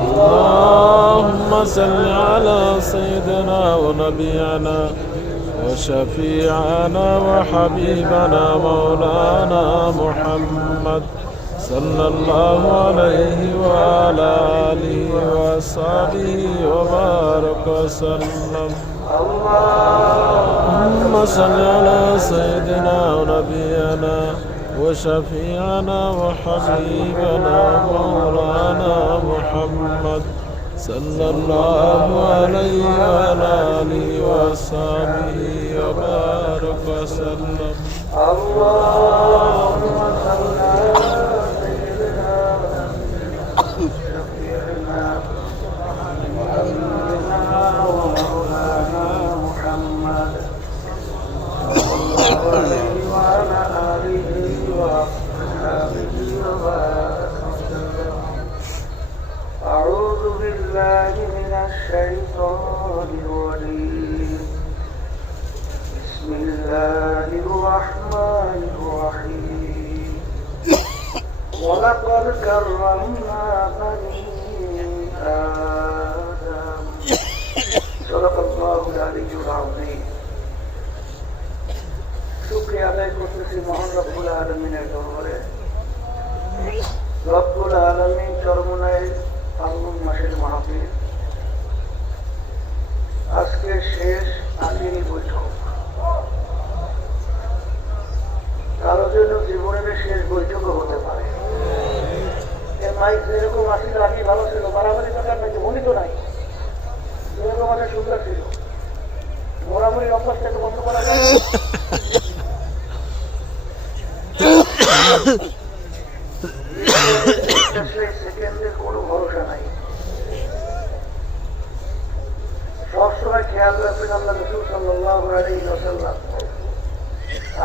اللهم صل على سيدنا ونبينا وشفيعنا وحبيبنا مولانا محمد صلى الله عليه وعلى آله وصحبه وبارك وسلم. اللهم صل على سيدنا ونبينا وشفيعنا وحبيبنا مولانا محمد صلى الله عليه وعلى آله وصحبه وبارك وسلم. اللهم صل على سيدنا شفيعنا وحبيبنا ومولانا محمد صلى الله عليه وعلى آله وأصحابه وبارك وسلم أعوذ بالله من الشيطان الرجيم. بسم الله الرحمن الرحيم. ولقد كرمنا بني آدم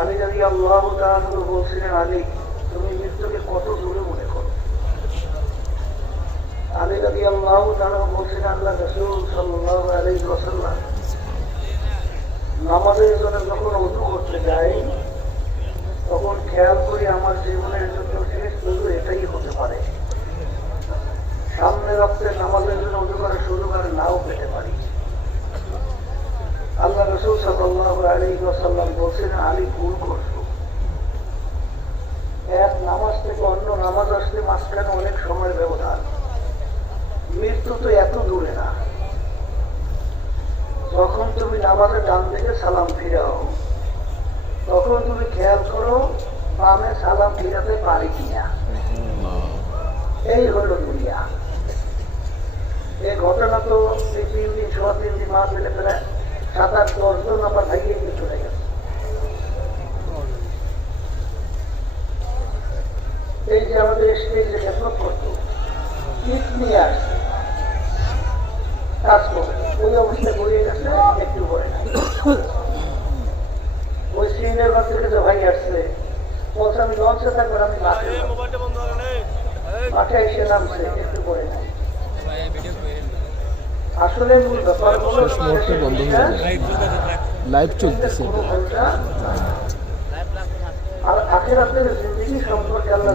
আমি যদি আল্লাহ বলছিলেন আলী, তুমি মৃত্যুকে কত দূরে মনে করো? আলী যদি আল্লাহ বলছিলেন আল্লাহ রসুল আলী ওসাল্লাম নামাজের জন্য যখন উদু করতে যাই তখন খেয়াল করি আমার জীবনের জন্য শেষ শুধু এটাই হতে পারে। সামনে রাখতে নামাজের জন্য উদু করার সুযোগ আর নাও পেতে পারি আল্লাহ রসুল সাল্লাহ আলী তখন তুমি খেয়াল করো, বামে সালাম ফিরাতে পারি এই হলো দুনিয়া। এই ঘটনা তো তিন দিন ছ তিন দিন মাস ফেলে সাত আট দশ জন আমার ভাইয়ে দিয়ে চলে গেছে। এই যে আমাদের স্টেজে ডেভেলপ করতো কিট নিয়ে আসছে কাজ করবে ওই অবস্থায় গড়িয়ে গেছে, একটু নাই ওই বাস থেকে যে ভাই আসছে, বলছে, আমি লঞ্চে থাকবেন আমি মাঠে। মাঠে এসে নামছে, একটু পরে। নাই আসলে মূল ব্যাপার হলো শেষ মুহূর্তে বন্ধ হয়ে যাবে। লাইভ চলতেছে।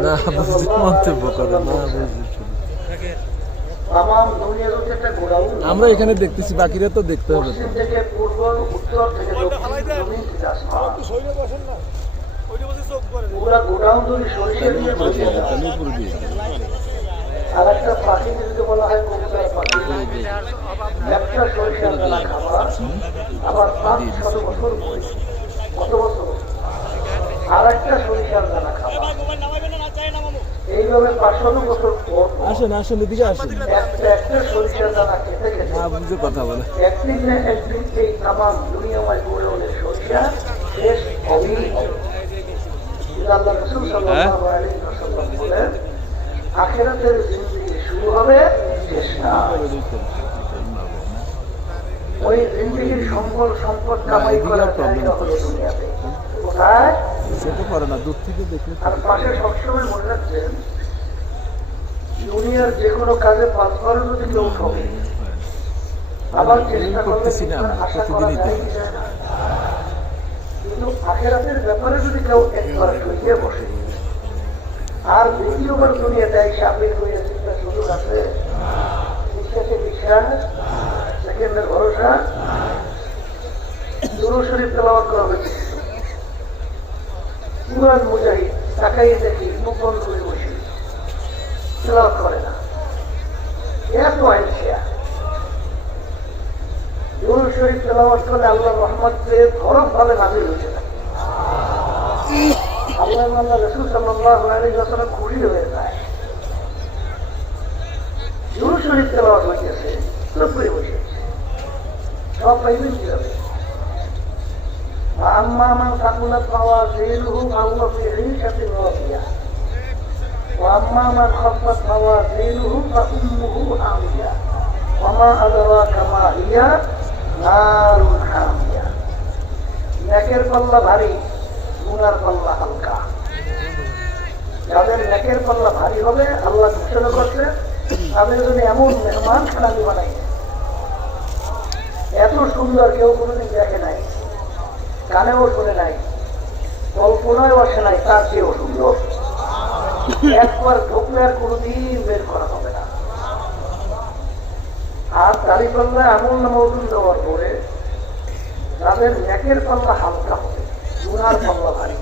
না বুঝতে মন্তব্য করে না একটা গোডাউন। আমরা এখানে দেখতেছি বাকিরা তো দেখতে হবে। পুরা গোডাউন ধরে সরিষা দিয়ে ভরিয়ে দেওয়া। তাহলেই পুরো দিয়ে। আর একটা পাখি যেটাকে বলা হয় কবুতর পাখি। একটা দানা খাওয়া আবার পাঁচ শত বছর পরে কত বছর? আর একটা সরিষার দানা খাওয়া এইভাবে পাঁচশত বছর পর আসেন আসেন এদিকে আসেন। একটা একটা সরিষার দানা খেতে খেতে না বুঝে কথা বলে। একদিন না একদিন এই তামাম দুনিয়াময় পরিমাণের সরিষা শেষ হবেই হবে আল্লাহ রসুল সাল্লাল্লাহু আলাইহি ওয়াসাল্লাম বলেন আখেরাতের জিন্দেগি শুরু হবে শেষ না। ওই জিন্দেগির সম্পদ সম্পদ কামাই করার জায়গা হলো দুনিয়াতে কোথায়? সেটা করে না দূর থেকে দেখলে আর পাশে সবসময় মনে রাখছেন দুনিয়ার যে কোনো কাজে পাঁচ বারো যদি কেউ ঠকে আবার চেষ্টা করতেছি না, প্রতিদিনই তাই। কিন্তু আখেরাতের ব্যাপারে যদি কেউ একবার বসে আর দ্বিতীয়বার দুনিয়াতে এসে আপনি সুযোগ আছে? ভরসা দেখি মুখ বন্ধ করে বসে। করে না। এত আইসিয়া দুরুদ শরীফ তেলাওয়াত করলে আল্লাহ রহমত ধরম ভাবে নাজিল হয়েছে। আল্লাহ আল্লাহ রসুল সাল্লাল্লাহু আলাইহি ওয়াসাল্লাম খুশি হয়ে যায় দুরুদ শরীফ তেলাওয়াত হইতেছে চুপ করে বসে আছে। সব পাইবেন কিভাবে وأما من ثقلت موازينه فهو في عيشة راضية وأما من خفت موازينه فأمه هاوية وما أدراك ما هي نار حامية নেকের পাল্লা ভারী গুনার পাল্লা হালকা। যাদের নেকের পাল্লা ভারী হবে, আল্লাহ ঘোষণা করছে, তাদের জন্য এমন মেহমান খানালি বানাই। এত সুন্দর কেউ কোনোদিন দেখে নাই, কানেও শুনে নাই কল্পনায় আসে নাই, তার চেয়েও সুন্দর। একবার ঢুকলে আর কোনোদিন বের করা হবে না। আর দাড়ি পাল্লা এমন মৌজুদ দেওয়ার পরে তাদের নেকের পাল্লা হালকা হবে গুনার পাল্লা ভারী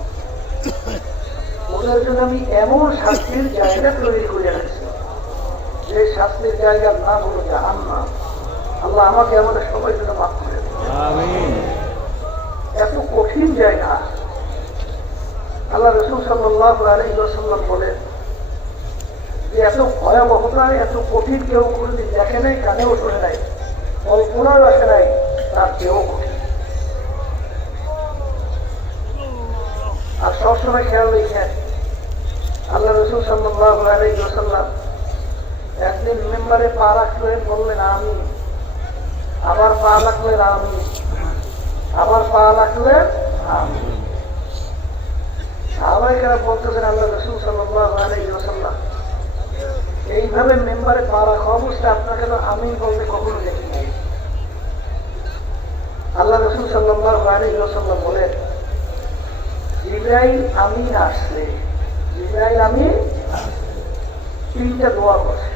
ওদের জন্য আমি এমন শাস্তির জায়গা তৈরি করে রেখেছি যে শাস্তির জায়গার নাম হলো জাহান্না আল্লাহ আমাকে আমাদের সবাই জন্য মাফ করে এত কঠিন জায়গা। আল্লাহ রসুল সাল্লাহ আলহিসাল্লাম বলেন যে এত ভয়াবহতা এত কঠিন কেউ কোনোদিন দেখে নাই কানেও শোনে নাই কল্পনাও আসে নাই তার চেয়েও কঠিন আর সবসময় খেয়াল রেখেন। আল্লাহ রসুল সাল্লাহ একদিন মেম্বারে পা রাখলেন বললেন আমি আবার পা রাখলেন আমি আবার পা রাখলে আমি সবাই কেন বলতেছেন আল্লাহ রসুল সাল্লাম এইভাবে মেম্বারে পা রাখা অবস্থায় আপনাকে তো আমি বলতে কখনো দেখি নাই। আল্লাহ রসুল বলেন ইব্রাহিম আমিন আসলে। ইব্রাহিম আমি তিনটা দোয়া করছে।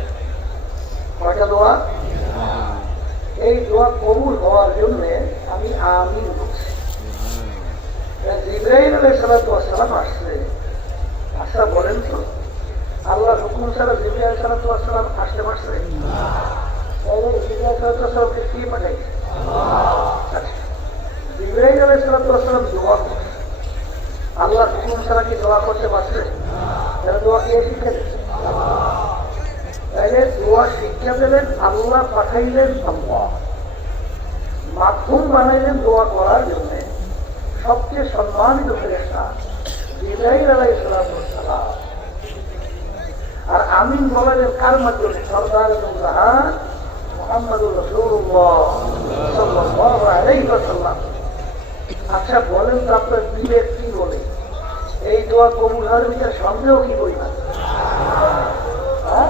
কয়টা দোয়া? এই দোয়া কবুল হওয়ার জন্য আমি আমিন বলছি ইব্রাহিম আলাইসালাম আসছে আচ্ছা বলেন তো আল্লাহ হুকুম ছাড়া জিব্রাহিম সালাতাম আসতে পারছে? তাহলে জিব্রাহিম সালাতামকে কি পাঠাইছে? আচ্ছা। ইব্রাহিম আলাইসালাম দোয়া করছে। আল্লাহ হুকুম ছাড়া কি দোয়া করতে পারছে তাহলে দোয়া কে শিখে তাইলে দোয়া শিক্ষা দিলেন আল্লাহ পাঠাইলেন আল্লাহ মাধ্যম বানাইলেন দোয়া করার জন্য। সবচেয়ে সম্মানিত ফেরেস্তা ইব্রাহিম আলাই সালাম। আর আমিন বলালেন কার মাধ্যমে? সরদার আচ্ছা বলেন তো আপনার বিবেক এই দোয়া কবুল হওয়ার ভিতরে সন্দেহ কি পরিমাণ হ্যাঁ?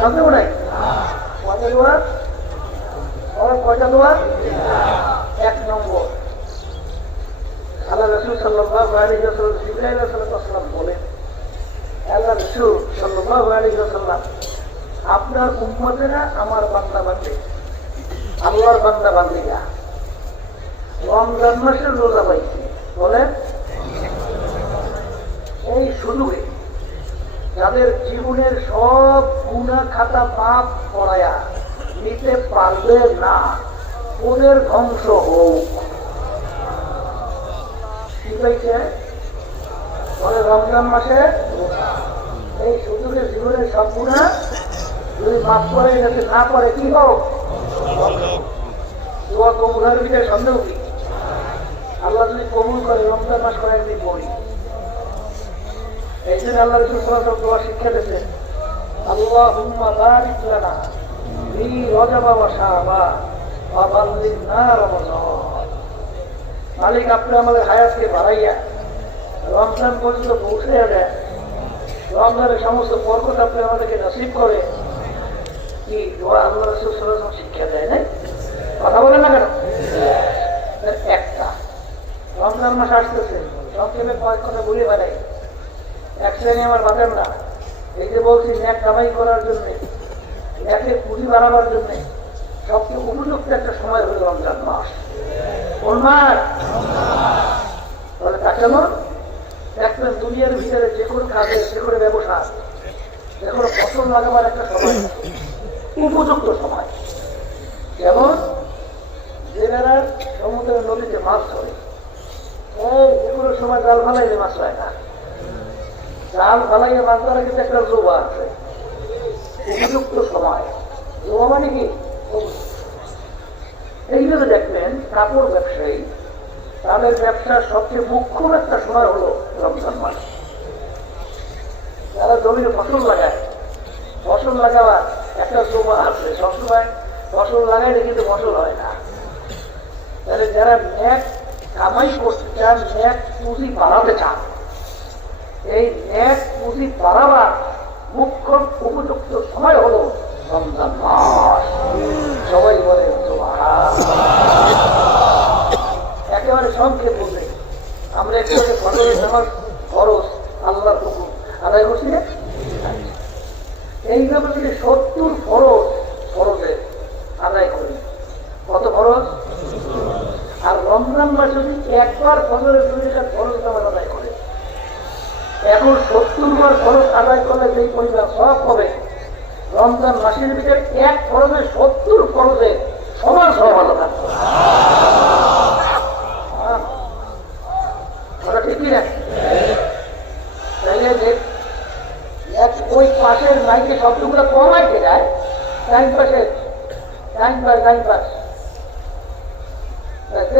সন্দেহ নাই? কয়টা দোয়া এক নম্বর। আল্লাহ রসুল সাল্লাহ আলী ইব্রাহিম সাল্লাম বলেন, আল্লাহ রসুল সাল্লাহ সাল্লাম আপনার উম্মতেরা আমার বান্দা বান্দি। আল্লাহর বান্দা বান্দিরা। রমজান মাসের রোজা পাইছে। বলেন এই সুযোগে যাদের জীবনের সব গুণা খাতা পাপ পড়ায়া নিতে পারবে না ওদের ধ্বংস হোক। কি পাইছে পরে রমজান মাসে এই সুযোগের জীবনের সব গুণা যদি মাফ করে যাতে না করে, কি হোক? দোয়া ভিতরে সন্দেহ কি? আল্লাহ যদি কবুল করে, রমজান মাস করে একদিন পড়ি এই জন্য আল্লাহ রসুল দোয়া শিক্ষা দিয়েছে আল্লাহ হুম্মা বারিক লানা ফি রজব ওয়া শাবান ওয়া বাল্লিগনা রমজান মালিক, আপনি আমাদের হায়াতকে বাড়াইয়া রমজান পর্যন্ত পৌঁছে দেয় রমজানের সমস্ত বরকত আপনি আমাদেরকে নসিব করে কি দোয়া আল্লাহ রসুল সাল্লাল্লাহু শিক্ষা দেয় না কথা বলেন না কেন? একটা। রমজান মাস আসতেছে সংক্ষেপে কয়েক কথা বলে বেড়াই এক শ্রেণি আমার বাঁচেন না এই যে বলছি, ন্যাক কামাই করার জন্য ন্যাকের পুঁজি বাড়াবার জন্য, সবচেয়ে উপযুক্ত একটা সময় হলো রমজান মাস। কোন মাস? তাহলে তা কেমন দেখবেন দুনিয়ার ভিতরে যে কোনো কাজে, যে কোনো ব্যবসা, যে কোনো ফসল লাগাবার একটা সময়, উপযুক্ত সময়। যেমন জেলেরা সমুদ্রের নদীতে মাছ ধরে। যে কোনো সময় জাল ফালাইলে মাছ হয় না। জাল ফালাইয়ে মাছ ধরা কিন্তু একটা জোবা আছে। উপযুক্ত সময়। জোবা মানে কি? এইভাবে দেখবেন, কাপড় ব্যবসায়ী। তাদের ব্যবসার সবচেয়ে মুখ্য একটা সময় হলো রমজান মাস। যারা জমিতে ফসল লাগায়, ফসল লাগাবার একটা জমা আছে। সবসময় ফসল লাগাইলে কিন্তু ফসল হয় না। তাহলে যারা ন্যাক কামাই করতে চান, ন্যাক পুঁজি বাড়াতে চান এই এক পুঁজি বাড়াবার মুখ্য উপযুক্ত সময় হলো সবাই বলে একেবারে সংক্ষেপ বলবে আমরা একটু ঘটনা নামাজ খরচ আল্লাহর হুকুম আদায় করছি না এইভাবে যদি সত্তর ফরজ ফরজে আদায় করি কত ফরজ আর রমজান মাস যদি একবার ফজরের দুই রেখা ফরজ নামাজ আদায় করে এখন সত্তর বার ফরজ আদায় করলে যেই পরিমাণ সব হবে রমজান মাসের ভিতরে এক ফরজে সত্তর ফরজে সমান সব আলাদা থাকবে হ্যাঁ। কথা ঠিক কি না তাইলে যে এক ওই পাশের মাইকে শব্দগুলো কমাইতে যায় টাইম পাশে টাইম পাস টাইম পাস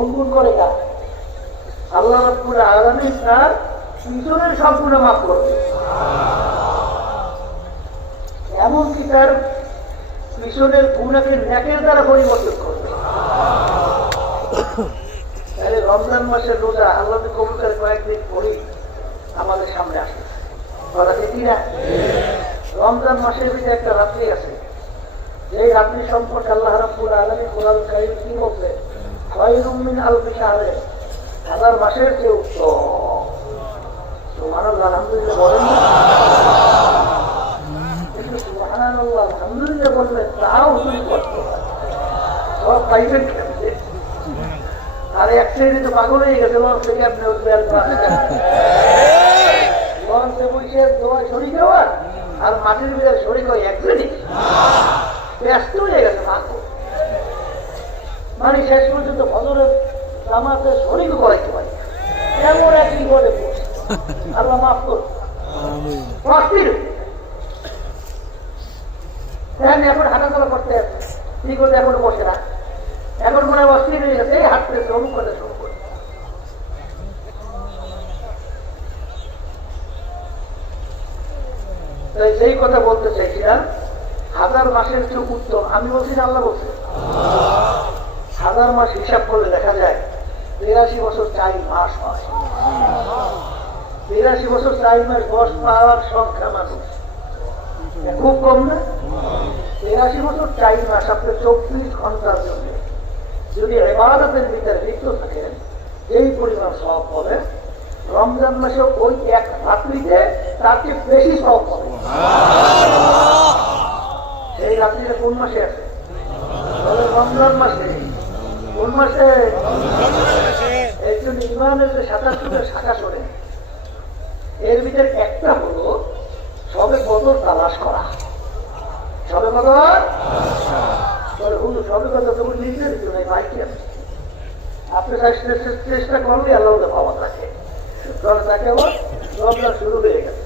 গুনগুন করে কাজ আল্লাহ রব্বুল আলামিন তার পিছনের সব গুণা মাফ করবে এমনকি তার পিছনের গুণাকে ন্যাকের দ্বারা পরিবর্তন করবে তাহলে রমজান মাসের রোজা আল্লাহ কবুল কয়েকদিন পরেই আমাদের সামনে আসে কথা দেখি না রমজান মাসের ভিতরে একটা রাত্রি আছে। এই রাত্রি সম্পর্কে আল্লাহ রাব্বুল আলামিন কোরআন কি বলছে খয়রুম মিন আলফি শাহরে। হাজার মাসের চেয়ে উত্তম সুবহানাল্লাহ, আলহামদুলিল্লাহ বলেন আলহামদুলিল্লাহ বলবেন তাও তুমি করতে সব পাইবেন? আর এক শ্রেণি তো পাগল হয়ে গেছে, লঞ্চ আপনি দোয়া শরিক হওয়ার, আর মাটির ভিতরে শরিক হয় এক শ্রেণি ব্যস্ত হয়ে গেছে মাত্র মানে শেষ পর্যন্ত ফজরের জামাতে শরীর করাইতে পারি। এমন এক বিপদে আল্লাহ মাফ করুন। দেখেন এখন হাঁটাচলা করতে কি করতে এখন বসে না। এখন মনে হয় অস্থির হয়ে গেছে, এই হাঁটতেছে, অমুক করতে শুরু করে সেই কথা বলতে চাইছিলাম, হাজার মাসের চেয়ে উত্তম আমি বলছি আল্লাহ বলছে। হাজার মাস হিসাব করলে দেখা যায়, বিরাশি বছর চার মাস হয়। বিরাশি বছর চার মাস, বয়স পাওয়ার সংখ্যা মানুষ। খুব কম না? তেরাশি বছর টাইম মাস আপনার চব্বিশ ঘণ্টার জন্য যদি এবারতের ভিতরে লিপ্ত থাকেন এই পরিমাণ সব হবে, রমজান মাসে ওই এক রাত্রিতে তার চেয়ে বেশি সব হবে। সেই রাত্রিতে কোন মাসে আছে? রমজান মাসে। কোন মাসে এই জন্য ইমানের যে সাতাশটা শাখা সরে এর ভিতরে একটা হলো সবে কদর তালাশ করা। সবে কদর সবে কদর তো নিজের জন্য আপনি চেষ্টা করলে আল্লাহ পাওয়া থাকে তাহলে তাকে আবার শুরু হয়ে গেছে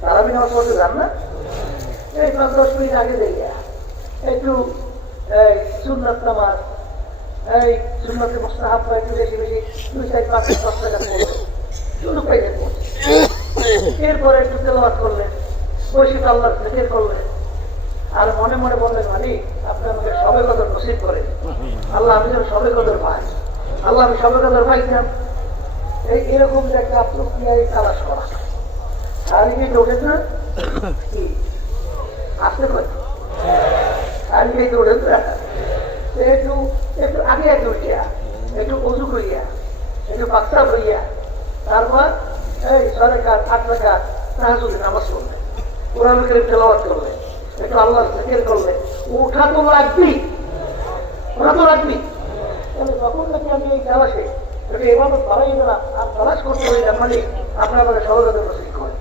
তারা বিনা পড়তে যান না? এই পাঁচ দশ মিনিট আগে একটু নামাজ এই সুন্নতে মোস্তাহাব বা একটু বেশি বেশি দুই চার পাঁচ টাকা পড়ল শুধু পাইতে এরপরে একটু তেলাওয়াত করলেন। বৈশিক আল্লাহ ফিকির করলেন। আর মনে মনে বললেন, মালিক, আপনি আমাকে সবে কদর নসিব করেন। আল্লাহ, আমি যেন সবে কদর পাই। আল্লাহ, আমি সবে কদর পাইতাম এই এরকম একটা প্রক্রিয়ায় তালাশ করা। শারীরিক ওঠেন না কি? আসতে পারে। শারীরিক ওঠেন না তো একটু একটু আগে আগে উঠিয়া একটু অজু করিয়া, একটু বাক্সা হইয়া তারপর এই সরকার আট টাকা তাহাজুদের নামাজ পড়বে। কোরআন করিম তেলাওয়াত করবে, একটু আল্লাহ জিকির করবে। ওঠা তো লাগবেই ওঠা তো লাগবেই। তখন নাকি আমি এই তালাশে এটা এভাবে পারাই না, আর তালাশ করতে হই না মানে আপনার সহজতা প্রসিদ্ধ করে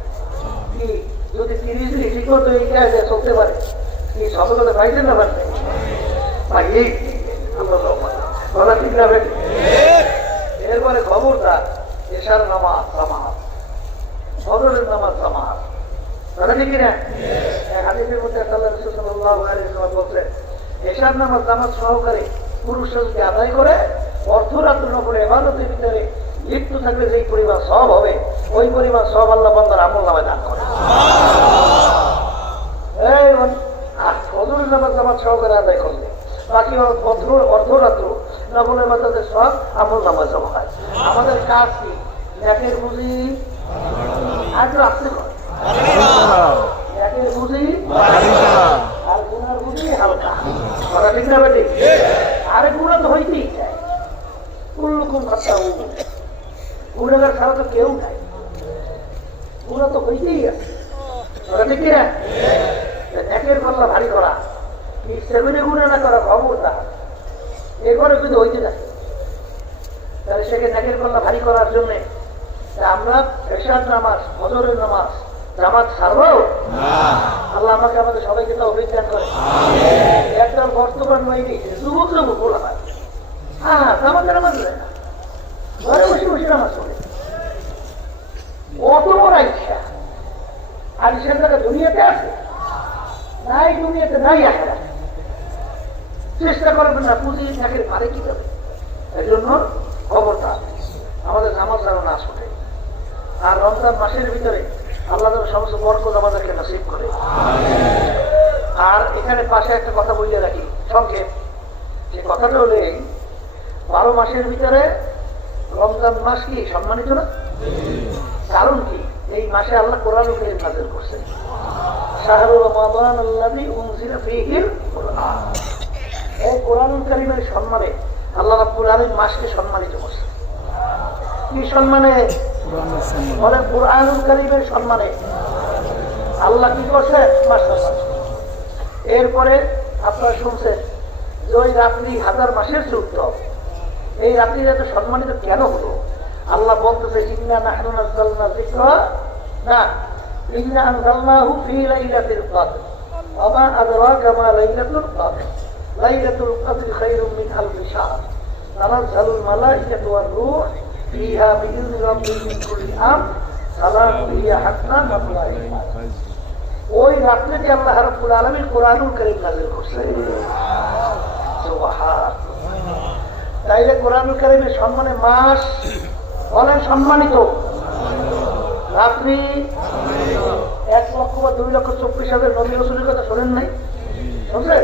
কি যদি তিরিশ দিন ঠিক মতো এই চলতে পারে, কি সফলতা পাইছেন না পারবে এই কথা ঠিক না? এরপরে খবরদার এশার নামাজ জামাত। ফজরের নামাজ জামাত। কথা ঠিক না এক হাদিসের মধ্যে আল্লাহ রাসূল সাল্লাল্লাহু আলাইহি ওয়াসাল্লাম বলছেন এশার নামাজ জামাত সহকারে পুরুষরা যদি আদায় করে অর্ধরাত্র নপরে এবাদতের ভিতরে লিপ্ত থাকলে যেই পরিমাণ সব হবে ওই পরিমাণ সব আল্লাহ বান্দার আমল নামে দান করে। আর ফজরের নামাজ জামাত সহকারে আদায় করলে অর্ধরাত্র। নবনের মাথাতে সব আমল নামাজ জমা হয়। আমাদের কাজ কি? একের বুঝি আজ রাখতে হয় একের বুঝি আর বুঝি হালকা। কথা ঠিক আরে গুণা তো হইতেই চায়। কোনরকম কথা গুণাগার ছাড়া তো কেউ নাই। গুণা তো হইতেই আছে। কথা ঠিক ভারী করা। গুণা না করা ক্ষমতা। এরপরে কিন্তু হইতে থাকে তাহলে সেকে নাকের পাল্লা ভারী করার জন্য আমরা পেশার নামাজ ফজরের নামাজ জামাত ছাড়বো? আল্লাহ আমাকে আমাদের সবাইকে তো অভিজ্ঞান করে। একদম বর্তমান মাইনি যুবক যুবক বলা হয়। হ্যাঁ জামাতের নামাজ না ঘরে বসে বসে নামাজ পড়ে। অত বড় ইচ্ছা। আর জায়গা দুনিয়াতে আছে। নাই দুনিয়াতে নাই আখেরা চেষ্টা করবেন না পুঁজি নাকের পারে কি যাবে? এই জন্য খবরদার। আমাদের নামাজ যেন না শোনে। আর রমজান মাসের ভিতরে আল্লাহ যেন সমস্ত বরকত আমাদেরকে নসিব করে। আর এখানে পাশে একটা কথা বলিয়ে রাখি। সংক্ষেপ। যে কথাটা হলো বারো মাসের ভিতরে রমজান মাস কি সম্মানিত না? কারণ কি? এই মাসে আল্লাহ কোরআন কারিম করছেন। শাহরুর রমাদান আল্লাহি উনজিলা ফীহিল কুরআন। এই কোরআনুল কারিমের সম্মানে আল্লাহ রাব্বুল আলামিন মাসকে সম্মানিত করছে কি সম্মানে? বলে কোরআনুল কারিমের সম্মানে। আল্লাহ কি করছে? মাস এরপরে আপনারা শুনছেন যে ওই রাত্রি হাজার মাসের যুদ্ধ এই রাত্রিটা এত সম্মানিত কেন হলো? আল্লাহ বলতেছে, ইন্না যিকরা। না, ইন্না আনজালনাহু ফি লাইলাতিল কদর। ওয়া মা আদরাকা মা লাইলাতুল কদর। লাইলাতুল কদর খায়রুম মিন আলফি শাহর তানাজ্জালুল মালাইকাতু ওয়ার রূহ ফিহা বিইذن রাব্বিহিম মিন কুল্লি আমর সালামুন হিয়া হাত্তা মাতলাইল ফাজর ওই রাত্রিতে আল্লাহ রাব্বুল আলামিন কোরআনুল কারীম নাযিল করছেন সুবহান তাইলে কোরআনুল কারীমের সম্মানে মাস বলেন সম্মানিত। রাত্রি এক লক্ষ বা দুই লক্ষ চব্বিশ হাজার নবী রসুলের কথা শোনেন নাই? শুনছেন?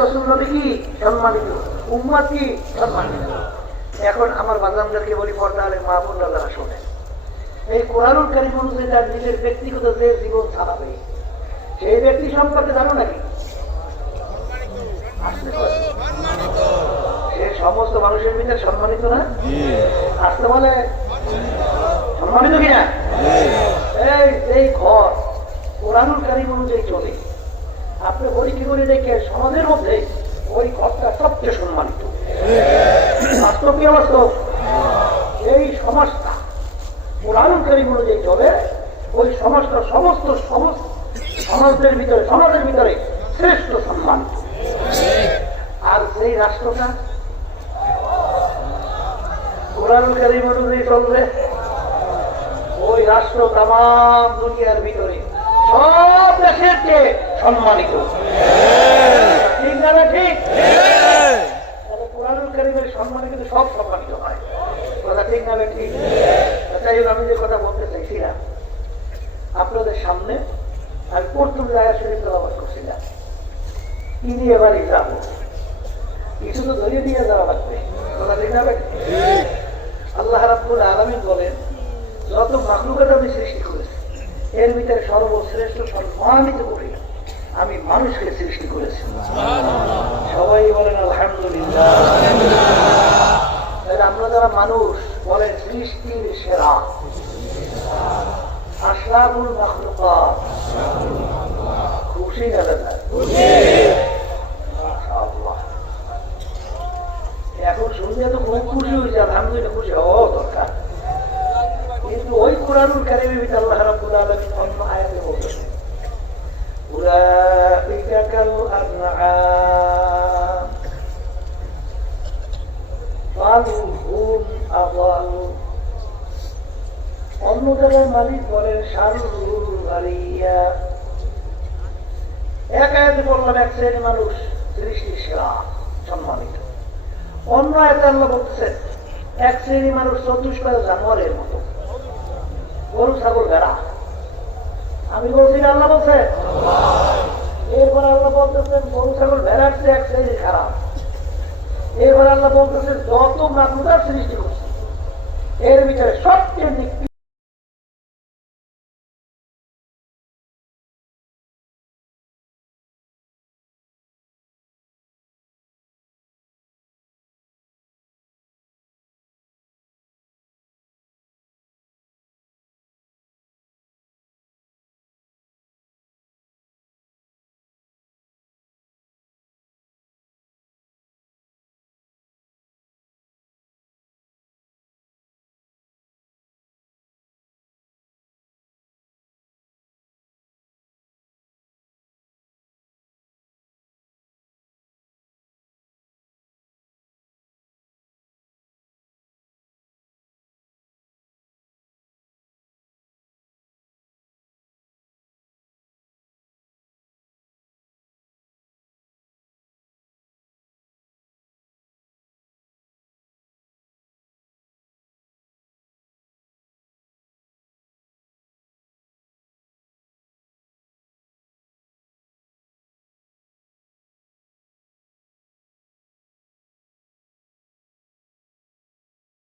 রসুল নবী কি সম্মানিত? কি সম্মানিত? এখন আমার বাজানদেরকে বলি পর্দা আলে মা বোনরা যারা শোনে। এই কোরআনুল কারিম অনুযায়ী তার নিজের ব্যক্তিগত যে জীবন ছাড়াবে সেই ব্যক্তি সম্পর্কে জানো নাকি। সে সমস্ত মানুষের ভিতরে সম্মানিত না? আসতে বলে সম্মানিত কিনা? এই এই ঘর কোরআনুল কারিম অনুযায়ী চলে। আপনি পরীক্ষা করে দেখে সমাজের মধ্যে ওই ঘরটা সবচেয়ে সম্মানিত। কি এই সমাজটা কারিম অনুযায়ী চলে, ওই সমাজটা সমস্ত সমস্ত সমাজের ভিতরে সমাজের ভিতরে শ্রেষ্ঠ সম্মান। আর সেই রাষ্ট্রটা কারিম অনুযায়ী চলবে। ওই রাষ্ট্র তাম দুনিয়ার ভিতরে। সব দেশের চেয়ে সম্মানিত। ঠিক না সব সম্মানিত হয়। কথা না ঠিক? তাই জন্য আমি যে কথা বলতে চাইছিলাম আপনাদের সামনে আমি প্রথম জায়গা শরীর তেলাবাদ করছিলাম কি দিয়ে বাড়ি কিছু তো ধরিয়ে দিয়ে যাওয়া লাগবে। আল্লাহ রাব্বুল আলামিন বলেন, যত মাখলুকাত আমি সৃষ্টি করেছি এর ভিতরে সর্বশ্রেষ্ঠ সম্মানিত করি আমি মানুষকে সৃষ্টি করেছি। সবাই বলেন, আলহামদুলিল্লাহ। আমরা যারা মানুষ, বলেন, সৃষ্টির সেরা। আশরাফুল খুশি না দাদা মাশাআল্লাহ। এখন শুনলে তো খুব খুশি হয়েছে আলহামদুলিল্লাহ খুশি হওয়া দরকার। কিন্তু ওই কোরআনুল কারিমের ভিতরে আল্লাহ রাব্বুল আলামিন অন্য আয়াতে বলতেছেন কাল আনআম বাল হুম আদাল অন্য জায়গায় মালিক বলেন আলিয়া। এক আয়াতে বললাম এক শ্রেণি মানুষ সৃষ্টির সেরা, সম্মানিত। অন্য আয়াতে আল্লাহ বলতেছেন, এক শ্রেণি মানুষ চতুষ্পাদ জানোয়ারের মতো। গরু, ছাগল, ভেড়া। আমি বলছি না আল্লাহ বলছে, এরপর আল্লাহ বলতেছেন গরু ছাগল ভেড়ার চেয়ে এক শ্রেণি খারাপ। এরপর আল্লাহ বলতেছেন, যত মাত্রা সৃষ্টি করছে, এর ভিতরে সবচেয়ে